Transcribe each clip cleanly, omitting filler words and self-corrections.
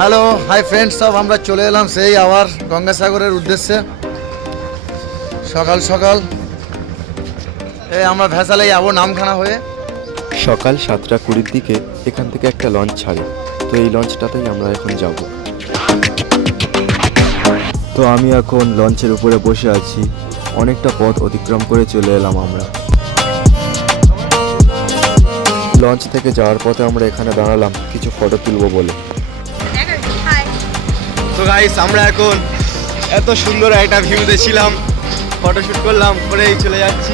Hello hi friends, সব আমরা চলে এলাম সেই আবার গঙ্গাসাগরের উদ্দেশ্যে। সকাল সকাল এই আমরা ভেসালে যাবো নামখানা হয়ে। সকাল 7:20 দিকে এখান থেকে একটা লঞ্চ ছাড়ে, তো এই লঞ্চটাতেই আমরা এখন যাব। তো আমি এখন লঞ্চের উপরে বসে আছি, অনেকটা পথ অতিক্রম করে চলে এলাম আমরা। লঞ্চ থেকে যাওয়ার পথে আমরা এখানে দাঁড়ালাম কিছু ফটো তুলবো বলে। তো গাইস, আমরা এখন এত সুন্দর একটা ভিউতে ছিলাম, ফটোশুট করলাম, করেই চলে যাচ্ছি।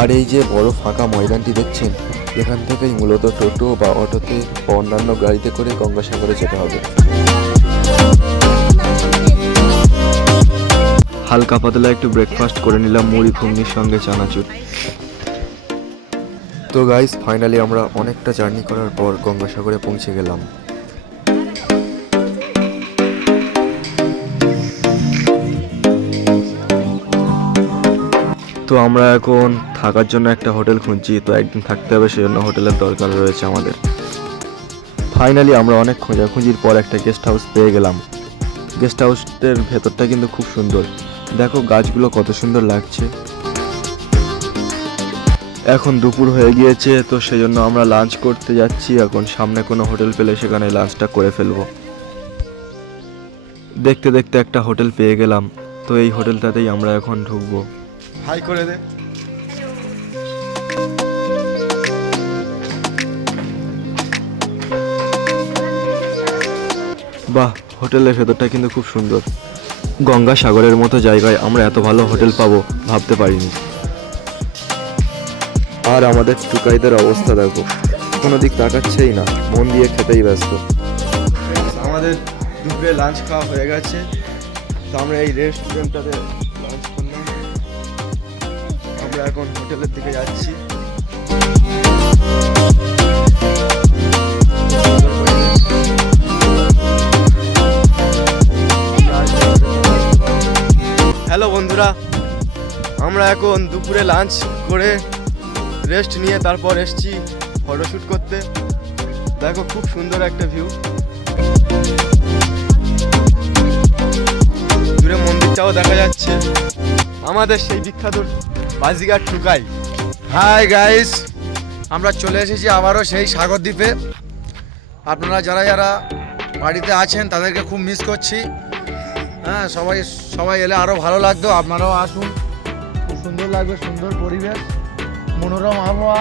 আর এই যে বড় ফাঁকা ময়দানটি দেখছেন, এখান থেকেই মূলত টোটো বা অটোতে বা অন্যান্য গাড়িতে করে গঙ্গাসাগরে যেতে হবে। হালকা পাতলা একটু ব্রেকফাস্ট করে নিলাম মুড়ি ঘুগনির সঙ্গে চানাচুর। তো গাইস, ফাইনালি আমরা অনেকটা জার্নি করার পর গঙ্গাসাগরে পৌঁছে গেলাম। তো আমরা এখন থাকার জন্য একটা হোটেল খুঁজছি, তো একদিন থাকতে হবে, সেজন্য হোটেলের দরকার রয়েছে আমাদের। ফাইনালি আমরা অনেক খোঁজাখুঁজির পর একটা গেস্ট হাউস পেয়ে গেলাম। গেস্ট হাউসের ভেতরটা কিন্তু খুব সুন্দর, দেখো গাছগুলো কত সুন্দর লাগছে। এখন দুপুর হয়ে গিয়েছে, তো সেই জন্য আমরা লাঞ্চ করতে যাচ্ছি। এখন সামনে কোনো হোটেল পেলে সেখানে লাঞ্চটা করে ফেলবো। দেখতে দেখতে একটা হোটেল পেয়ে গেলাম, তো এই হোটেলটাতেই আমরা এখন ঢুকবো। হাই করে দে। বাহ, হোটেলের ভেতরটা কিন্তু খুব সুন্দর। গঙ্গাসাগরের মতো জায়গায় আমরা এত ভালো হোটেল পাবো ভাবতে পারিনি। আর আমাদের টুকাইদের অবস্থা দেখো, কোনো দিক তাকাচ্ছেই না, মন দিয়ে খেতেই ব্যস্ত। আমাদের দুপুরে লাঞ্চ খাওয়া হয়ে গেছে, তো আমরা এই রেস্টুরেন্টটাতে লাঞ্চ করলাম। আমরা এখন হোটেলের দিকে যাচ্ছি। হ্যালো বন্ধুরা, আমরা এখন দুপুরে লাঞ্চ করে রেস্ট নিয়ে তারপর এসছি ফটোশ্যুট করতে। দেখো খুব সুন্দর একটা ভিউ, দূরে মন্দিরটাও দেখা যাচ্ছে, আমাদের সেই বিখ্যাত বাজিঘাট টুকাই। হাই গাইস, আমরা চলে এসেছি আবারও সেই সাগর দ্বীপে। আপনারা যারা যারা বাড়িতে আছেন তাদেরকে খুব মিস করছি। হ্যাঁ, সবাই এলে আরও ভালো লাগতো। আপনারাও আসুন, খুব সুন্দর লাগবে, সুন্দর পরিবেশ, মনোরম আবহাওয়া,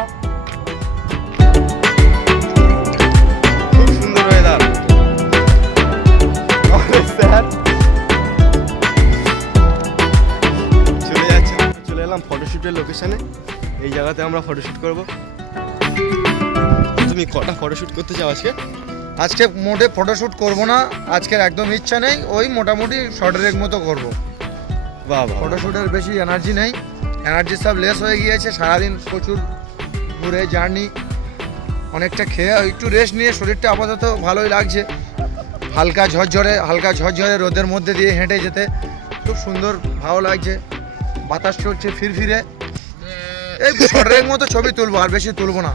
খুব সুন্দর ওয়েদার। স্যার চলে যাচ্ছে, চলে এলাম ফটোশ্যুটের লোকেশনে। এই জায়গাতে আমরা ফটোশ্যুট করব। তুমি কটা ফটোশ্যুট করতে চাও আজকে? আজকে মোটে ফটোশ্যুট করব না, আজকের একদম ইচ্ছা নেই। ওই মোটামুটি শর্টের মতো করব। বাহ বাহ, ফটোশ্যুটের বেশি এনার্জি নেই, এনার্জি সব লেস হয়ে গিয়েছে। সারাদিন প্রচুর ঘুরে জার্নি, অনেকটা খেয়ে একটু রেস্ট নিয়ে শরীরটা আপাতত ভালোই লাগছে। হালকা ঝরঝরে রোদের মধ্যে দিয়ে হেঁটে যেতে খুব সুন্দর ভালো লাগছে। বাতাস চলছে ফিরফিরে। এই শর্টের মতো ছবি তুলবো, আর বেশি তুলবো না।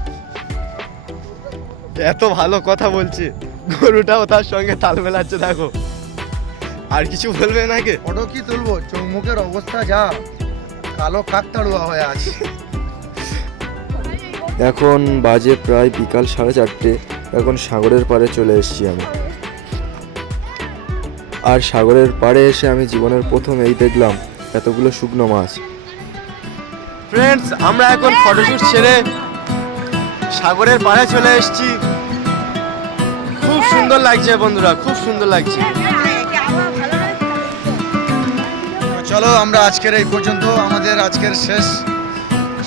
এত ভালো কথা বলছে, গরুটাও তার সঙ্গে তাল মেলাচ্ছে। দেখো, আর কিছু বলবে নাকি? ফটো কি তুলবো, চৌমুখের অবস্থা যা, কালো কাকতাড়ুয়া হয়ে আছে। এখন বাজে প্রায় বিকাল 4:30। এখন সাগরের পাড়ে চলে এসেছি আমি। আর সাগরের পাড়ে এসে আমি জীবনের প্রথম এই দেখলাম এতগুলো শুকনো মাছ। ফ্রেন্ডস, আমরা এখন ফটোশ্যুট সেরে সাগরের পাড়ে চলে এসেছি। খুব সুন্দর লাগছে বন্ধুরা, খুব সুন্দর লাগছে। চলো, আমরা আজকের এই পর্যন্ত, আমাদের আজকের শেষ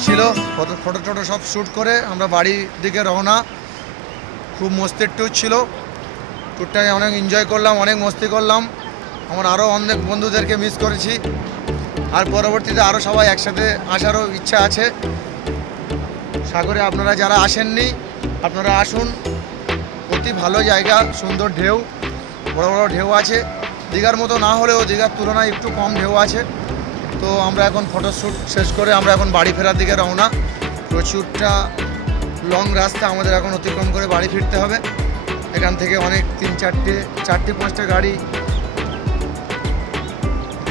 ছিল। ফটো টটো সব শ্যুট করে আমরা বাড়ির দিকে রওনা। খুব মস্তির ট্যুর ছিল, ট্যুরটায় অনেক এনজয় করলাম, অনেক মস্তি করলাম। আমার আরও অনেক বন্ধুদেরকে মিস করেছি। আর পরবর্তীতে আরও সবাই একসাথে আসারও ইচ্ছা আছে। সাগরে আপনারা যারা আসেননি, আপনারা আসুন, অতি ভালো জায়গা, সুন্দর ঢেউ, বড় বড় ঢেউ আছে। দীঘার মতো না হলেও দীঘার তুলনায় একটু কম ঢেউ আছে। তো আমরা এখন ফটোশ্যুট শেষ করে আমরা এখন বাড়ি ফেরার দিকে রওনা। প্রচুরটা লং রাস্তা আমাদের এখন অতিক্রম করে বাড়ি ফিরতে হবে। এখান থেকে অনেক 4-5টা গাড়ি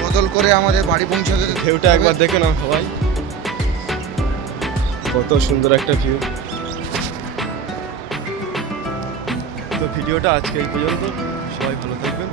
বদল করে আমাদের বাড়ি পৌঁছাতে ভিউটা হবে। একবার দেখে নাও সবাই, কত সুন্দর একটা ভিউ। তো ভিডিওটা আজকে এই পর্যন্ত, সবাই ভালো থাকবেন।